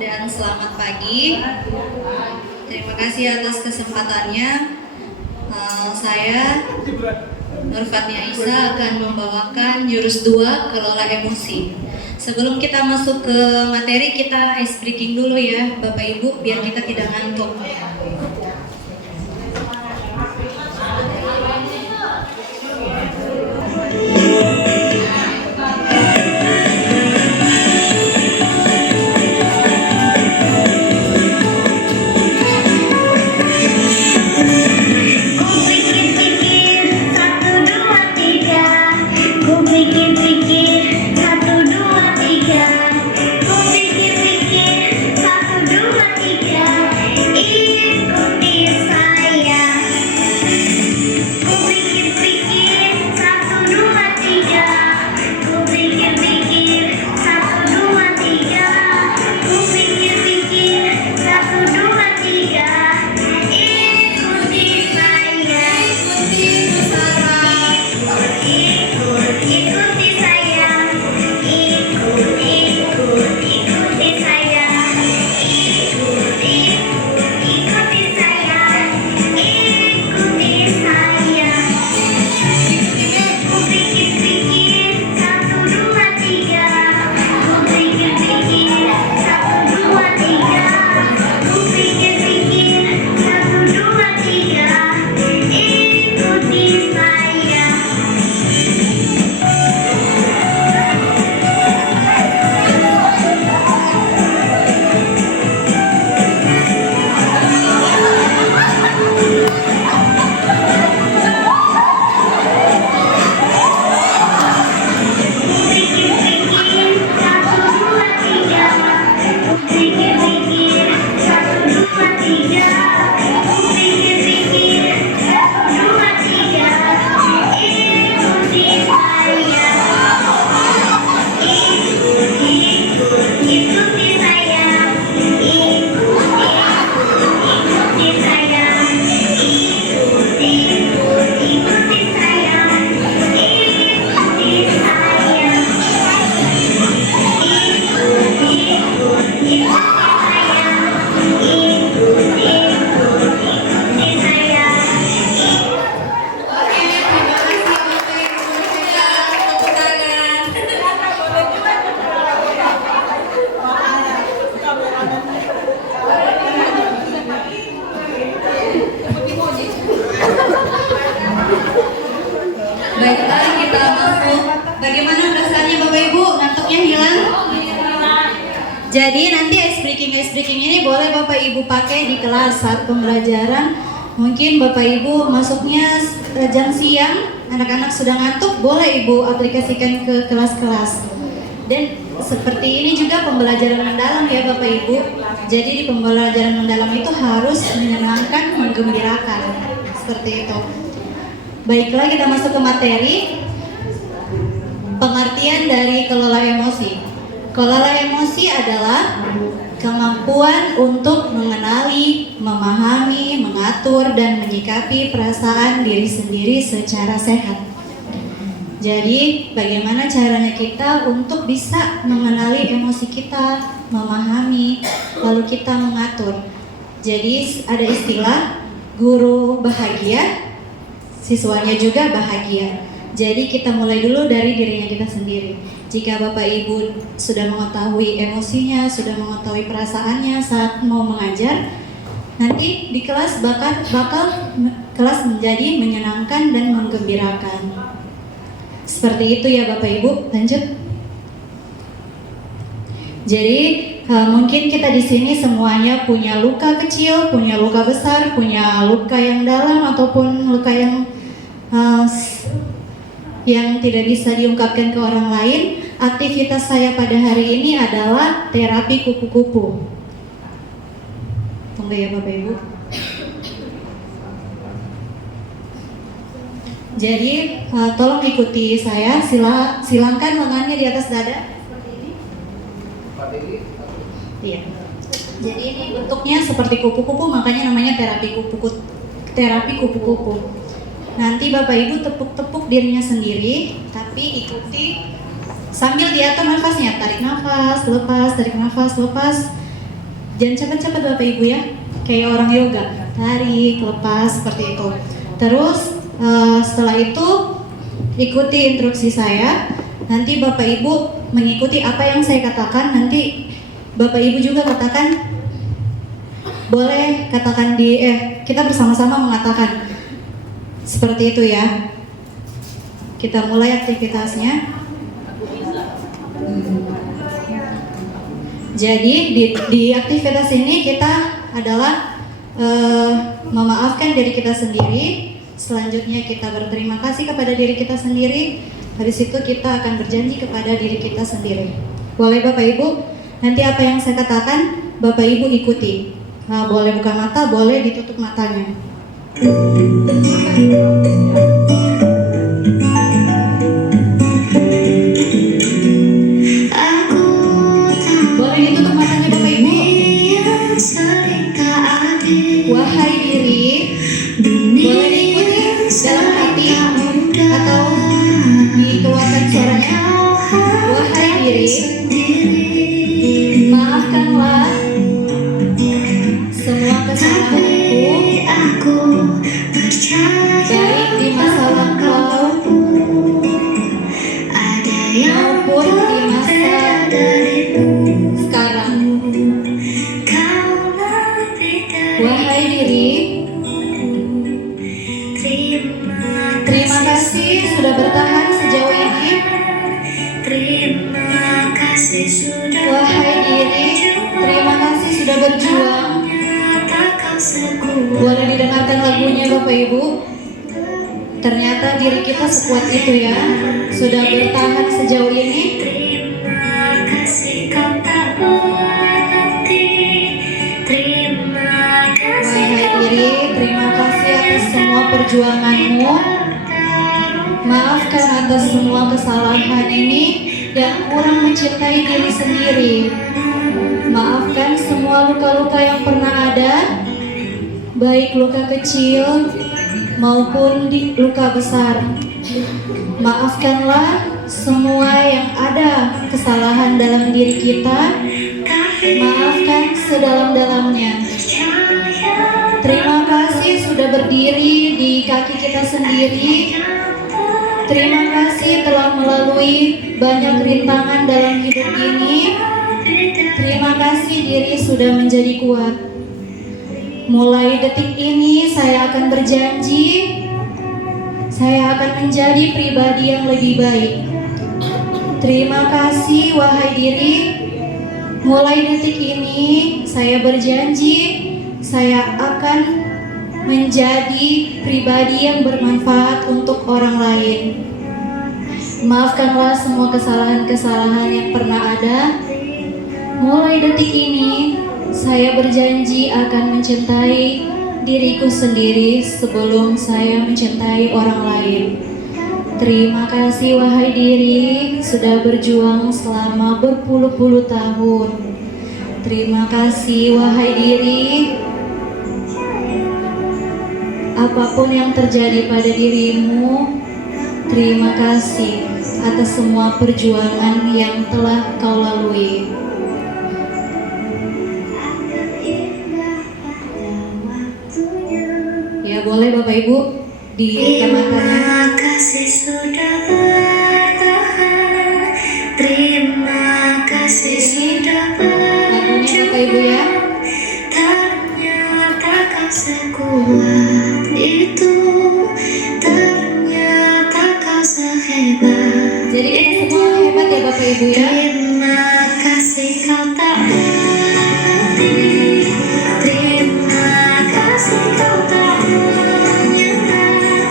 Dan selamat pagi. Terima kasih atas kesempatannya. Saya Nurfatnia Isa akan membawakan jurus 2 kelola emosi. Sebelum kita masuk ke materi, kita ice breaking dulu ya Bapak Ibu, biar kita tidak ngantuk. Baiklah, kita masuk. Bagaimana perasaannya Bapak Ibu? Ngantuknya hilang? Jadi nanti ice breaking ini boleh Bapak Ibu pakai di kelas saat pembelajaran. Mungkin Bapak Ibu masuknya jam siang, anak-anak sudah ngantuk, boleh Ibu aplikasikan ke kelas-kelas. Dan seperti ini juga pembelajaran mendalam ya Bapak Ibu. Jadi di pembelajaran mendalam itu harus menyenangkan, menggembirakan. Seperti itu. Baiklah, kita masuk ke materi. Pengertian dari kelola emosi. Kelola emosi adalah kemampuan untuk mengenali, memahami, mengatur, dan menyikapi perasaan diri sendiri secara sehat. Jadi, bagaimana caranya kita untuk bisa mengenali emosi kita, memahami, lalu kita mengatur. Jadi, ada istilah guru bahagia, siswanya juga bahagia. Jadi kita mulai dulu dari dirinya kita sendiri. Jika Bapak Ibu sudah mengetahui emosinya, sudah mengetahui perasaannya saat mau mengajar, nanti di kelas bakal kelas menjadi menyenangkan dan menggembirakan. Seperti itu ya Bapak Ibu. Lanjut. Jadi mungkin kita di sini semuanya punya luka kecil, punya luka besar, punya luka yang dalam ataupun luka yang tidak bisa diungkapkan ke orang lain. Aktivitas saya pada hari ini adalah terapi kupu-kupu. Tunggu ya Bapak Ibu. Jadi tolong ikuti saya. Silakan lengannya di atas dada seperti ini. Iya. Jadi ini bentuknya seperti kupu-kupu, makanya namanya terapi kupu-kupu. Nanti Bapak Ibu tepuk-tepuk dirinya sendiri, tapi ikuti Sambil diatur nafasnya, tarik nafas, lepas, tarik nafas, lepas. Jangan cepat-cepat Bapak Ibu ya, kayak orang yoga, tarik, lepas, seperti itu. Terus setelah itu ikuti instruksi saya. Nanti Bapak Ibu mengikuti apa yang saya katakan. Nanti Bapak Ibu juga katakan, boleh katakan kita bersama-sama mengatakan seperti itu ya. Kita mulai aktivitasnya. Jadi di aktivitas ini kita adalah memaafkan diri kita sendiri. Selanjutnya kita berterima kasih kepada diri kita sendiri. Habis itu kita akan berjanji kepada diri kita sendiri. Boleh Bapak Ibu? Nanti apa yang saya katakan Bapak Ibu ikuti. Nah, boleh buka mata, boleh ditutup matanya. Boleh ditutup matanya Bapak Ibu. Wahai diri, boleh diikuti dalam hati atau dikeluarkan suaranya. Wahai diri, maafkanlah semua kesalahanku, baik di masa lampau maupun di masa sekarang. Wahai diri, terima kasih sudah bertahan sejauh ini. Wahai diri, terima kasih sudah berjuang. Boleh didengarkan lagunya Bapak Ibu. Ternyata diri kita sekuat itu ya, sudah bertahan sejauh ini. Wahai diri, terima kasih atas semua perjuanganmu. Maafkan atas semua kesalahan ini yang kurang mencintai diri sendiri. Maafkan semua luka-luka yang pernah ada, baik luka kecil maupun luka besar. Maafkanlah semua yang ada kesalahan dalam diri kita. Maafkan sedalam-dalamnya. Terima kasih sudah berdiri di kaki kita sendiri. Terima kasih telah melalui banyak rintangan dalam hidup ini. Terima kasih diri sudah menjadi kuat. Mulai detik ini saya akan berjanji, saya akan menjadi pribadi yang lebih baik. Terima kasih wahai diri. Mulai detik ini saya berjanji, saya akan menjadi pribadi yang bermanfaat untuk orang lain. Maafkanlah semua kesalahan-kesalahan yang pernah ada. Mulai detik ini saya berjanji akan mencintai diriku sendiri sebelum saya mencintai orang lain. Terima kasih wahai diri sudah berjuang selama berpuluh-puluh tahun. Terima kasih wahai diri. Apapun yang terjadi pada dirimu, terima kasih atas semua perjuangan yang telah kau lalui. Ya boleh Bapak Ibu dibuka matanya. Terima kasih sudah bertahan. Terima kasih sudah Lagunya Bapak Ibu ya. Ternyata kau sekuat itu. Ternyata kau sehebat. Jadi kita semua hebat ya Bapak Ibu ya. Terima kasih kau tak berhenti. Terima kasih kau tak menyerah.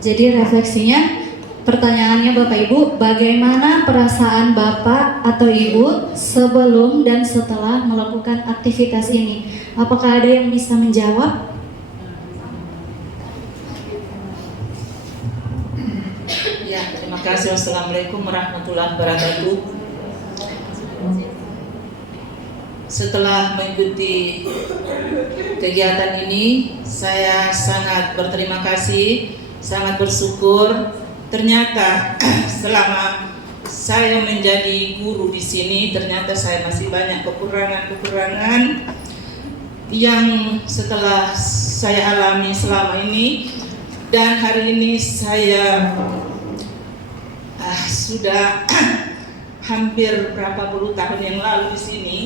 Jadi refleksinya, pertanyaannya Bapak Ibu, bagaimana perasaan Bapak atau Ibu sebelum dan setelah melakukan aktivitas ini? Apakah ada yang bisa menjawab? Ya, terima kasih. Wassalamualaikum warahmatullahi wabarakatuh. setelah mengikuti kegiatan ini, saya sangat berterima kasih, sangat bersyukur. Ternyata selama saya menjadi guru di sini, ternyata saya masih banyak kekurangan-kekurangan yang setelah saya alami selama ini. Dan hari ini saya sudah hampir berapa puluh tahun yang lalu di sini.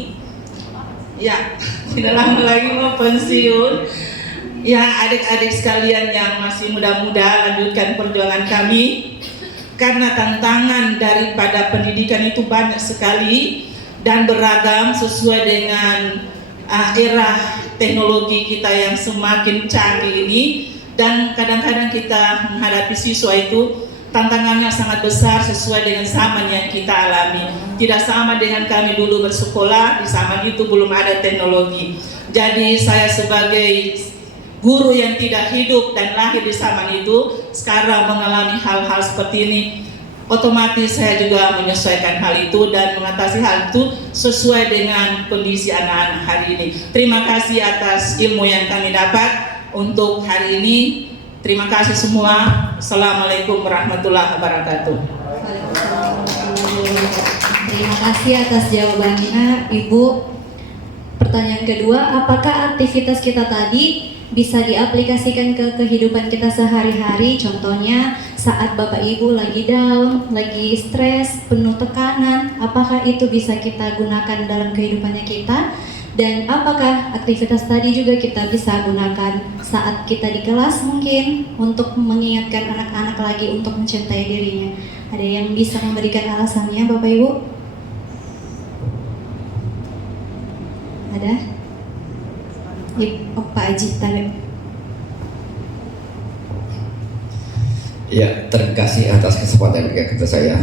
Ya, tidak lama lagi mau pensiun. Ya, adik-adik sekalian yang masih muda-muda, lanjutkan perjuangan kami. Karena tantangan daripada pendidikan itu banyak sekali dan beragam sesuai dengan era teknologi kita yang semakin canggih ini. Dan kadang-kadang kita menghadapi siswa itu tantangannya sangat besar sesuai dengan zaman yang kita alami. Tidak sama dengan kami dulu bersekolah, di zaman itu belum ada teknologi. Jadi saya sebagai guru yang tidak hidup dan lahir di zaman itu, sekarang mengalami hal-hal seperti ini, otomatis saya juga menyesuaikan hal itu dan mengatasi hal itu sesuai dengan kondisi anak-anak hari ini. Terima kasih atas ilmu yang kami dapat untuk hari ini. Terima kasih semua. Assalamualaikum warahmatullahi wabarakatuh. Terima kasih atas jawabannya, Ibu. Pertanyaan kedua, apakah aktivitas kita tadi bisa diaplikasikan ke kehidupan kita sehari-hari? Contohnya saat Bapak Ibu lagi down, lagi stres, penuh tekanan, apakah itu bisa kita gunakan dalam kehidupannya kita? Dan apakah aktivitas tadi juga kita bisa gunakan saat kita di kelas mungkin untuk mengingatkan anak-anak lagi untuk mencintai dirinya? Ada yang bisa memberikan alasannya, Bapak Ibu? Ada? Oh, Pak Haji tadi. Ya, terima kasih atas kesempatan yang diberikan kepada saya.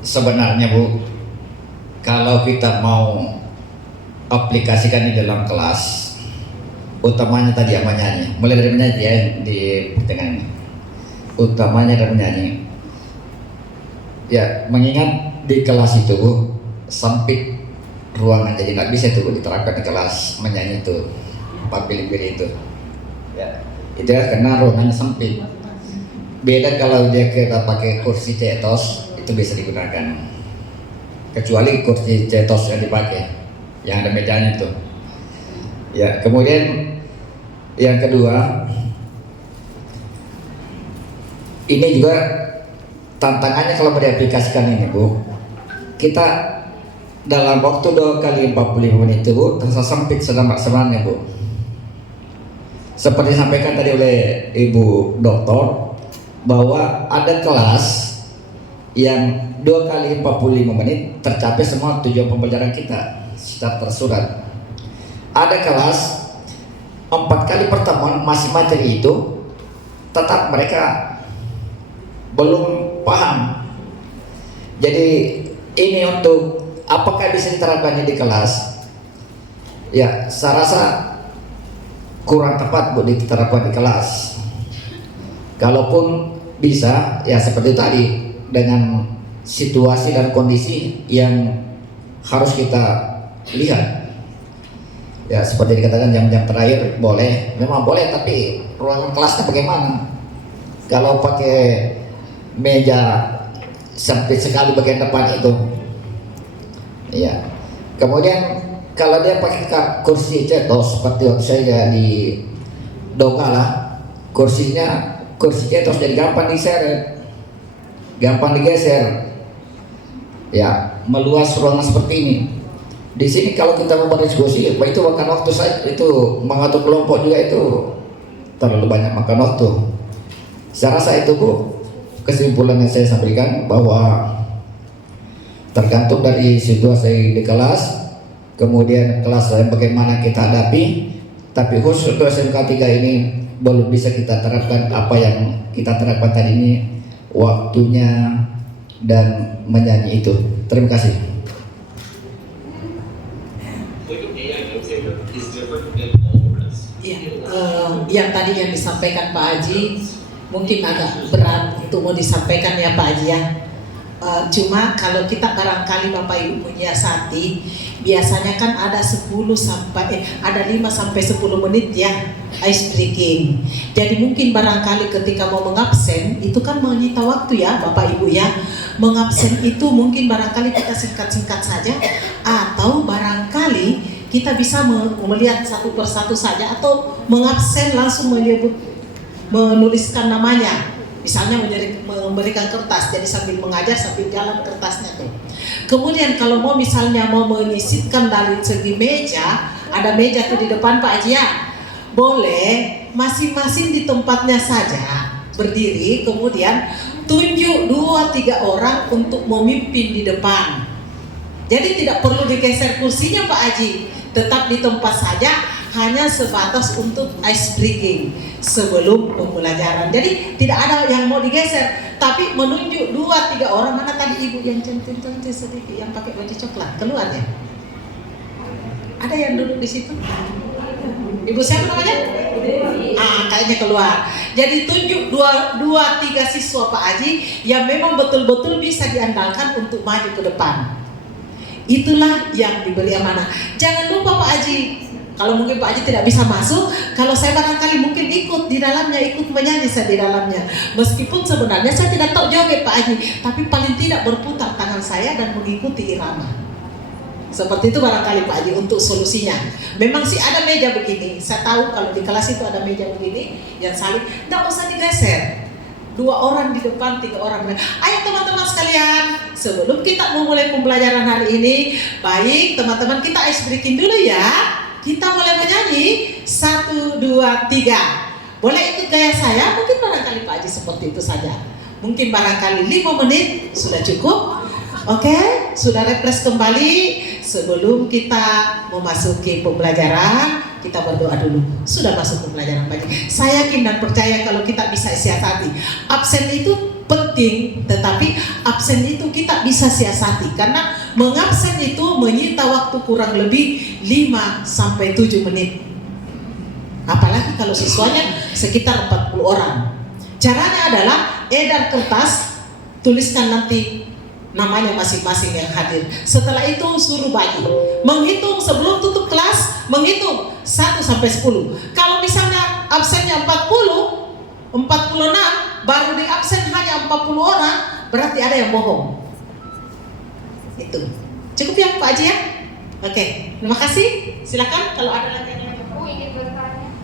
Sebenarnya Bu, kalau kita mau aplikasikan di dalam kelas, utamanya tadi yang menyanyi, mulai dari menyanyi ya di pertengahan ini. Utamanya dari menyanyi. Ya, mengingat di kelas itu Bu, sempit ruangan, jadi nggak bisa itu Bu diterapkan di kelas menyanyi itu, empat pilih-pilih itu. Ya, itu ya karena ruangannya sempit. Beda kalau kita pakai kursi cetos, itu bisa digunakan. Kecuali kursi cetos yang dipakai, yang ada mejanya itu. Ya, kemudian yang kedua, ini juga tantangannya kalau mau diaplikasikan ini Bu, kita dalam waktu 2 kali 45 menit itu Bu, terasa sempit sebenarnya Bu. Seperti disampaikan tadi oleh Ibu Doktor, bahwa ada kelas yang 2 kali 45 menit tercapai semua tujuan pembelajaran kita secara tersurat. Ada kelas 4 kali pertemuan masih materi itu, tetap mereka belum paham. Jadi ini untuk apakah bisa diterapkannya di kelas? Ya, saya rasa kurang tepat Bu diterapkan di kelas. Kalaupun bisa, ya seperti tadi, dengan situasi dan kondisi yang harus kita lihat. Ya, seperti dikatakan jam-jam terakhir boleh, memang boleh, tapi ruangan kelasnya bagaimana? Kalau pakai meja sempit sekali bagian depan itu, ya. Kemudian kalau dia pakai kursi cetos seperti waktu saya di Donggala, kursi cetos jadi gampang diseret, gampang digeser, ya, meluas ruangan seperti ini. Di sini kalau kita mau berdiskusi, itu makan waktu saja, itu mengatur kelompok juga itu terlalu banyak makan waktu. Saya rasa itu Bu, kesimpulan yang saya sampaikan, bahwa tergantung dari situasi di kelas, kemudian kelas lain bagaimana kita hadapi, tapi khusus untuk SMK 3 ini belum bisa kita terapkan apa yang kita terapkan tadi ini, waktunya dan menyanyi itu. Terima kasih. Ya, yang tadi yang disampaikan Pak Haji mungkin agak berat untuk mau disampaikan ya Pak Haji ya. Cuma kalau kita barangkali Bapak Ibu menyiasati, biasanya kan ada 5 sampai 10 menit ya ice breaking. Jadi mungkin barangkali ketika mau mengabsen itu kan menyita waktu ya Bapak Ibu ya. Mengabsen itu mungkin barangkali kita singkat-singkat saja, atau barangkali kita bisa melihat satu persatu saja, atau mengabsen langsung menuliskan namanya. Misalnya memberikan kertas, jadi sambil mengajar sambil jalan kertasnya tuh. Kemudian kalau misalnya mau menyisipkan dari segi meja, ada meja tuh di depan Pak Haji ya, boleh masing-masing di tempatnya saja berdiri, kemudian tunjuk 2-3 orang untuk memimpin di depan. Jadi tidak perlu digeser kursinya Pak Haji, tetap di tempat saja, hanya sebatas untuk ice breaking sebelum pembelajaran. Jadi tidak ada yang mau digeser, tapi menunjuk 2-3 orang. Mana tadi ibu yang cantik-cantik sedikit yang pakai baju coklat, keluar ya? Ada yang duduk di situ? Ibu siapa namanya? Kayaknya keluar. Jadi tunjuk 2-3 siswa Pak Haji yang memang betul-betul bisa diandalkan untuk maju ke depan. Itulah yang diberi amanah. Jangan lupa Pak Haji, kalau mungkin Pak Haji tidak bisa masuk, kalau saya barangkali mungkin ikut di dalamnya, ikut menyanyi saya di dalamnya. Meskipun sebenarnya saya tidak tahu joget Pak Haji, tapi paling tidak berputar tangan saya dan mengikuti irama. Seperti itu barangkali Pak Haji untuk solusinya. Memang sih ada meja begini, saya tahu kalau di kelas itu ada meja begini yang saling, tidak usah digeser. 2 orang di depan, 3 orang. Ayo teman-teman sekalian, sebelum kita memulai pembelajaran hari ini, baik teman-teman kita ice breaking dulu ya. Kita mulai menyanyi 1, 2, 3. Boleh ikut gaya saya? Mungkin barangkali Pak Haji seperti itu saja. Mungkin barangkali 5 menit sudah cukup. Oke, sudah refresh kembali. Sebelum kita memasuki pembelajaran, kita berdoa dulu. Sudah masuk pembelajaran Pak Haji. Saya yakin dan percaya kalau kita bisa siasati. Absen itu penting, tetapi absen itu kita bisa siasati, karena mengabsen itu menyita waktu kurang lebih 5 sampai 7 menit. Apalagi kalau siswanya sekitar 40 orang. Caranya adalah edar kertas, tuliskan nanti namanya masing-masing yang hadir. Setelah itu suruh bagi, menghitung sebelum tutup kelas, menghitung 1 sampai 10. Kalau misalnya absennya 46, baru di absen hanya 40 orang, berarti ada yang bohong. Itu cukup ya Pak Haji ya? Oke, terima kasih. Silakan kalau ada lagi yang ingin bertanya.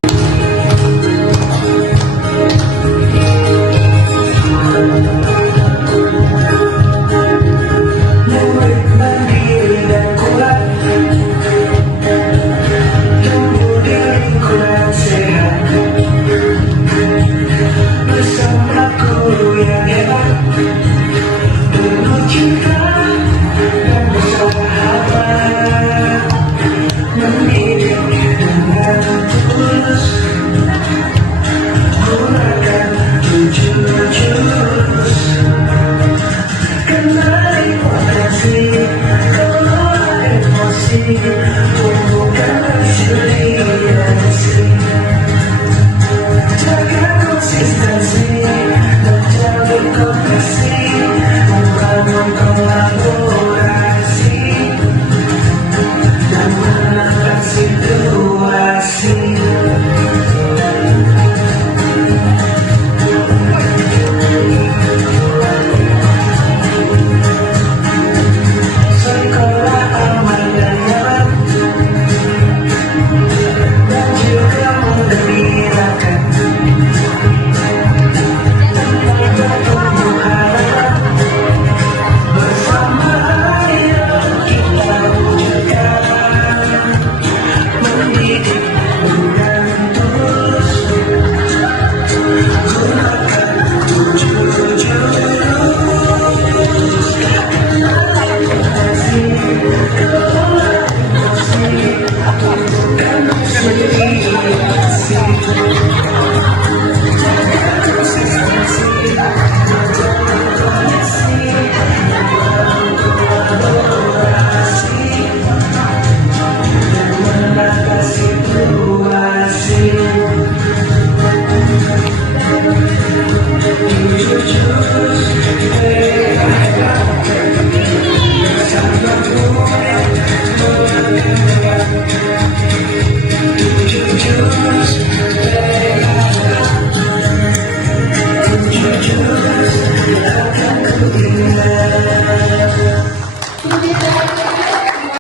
Hey, Jangan ku ingat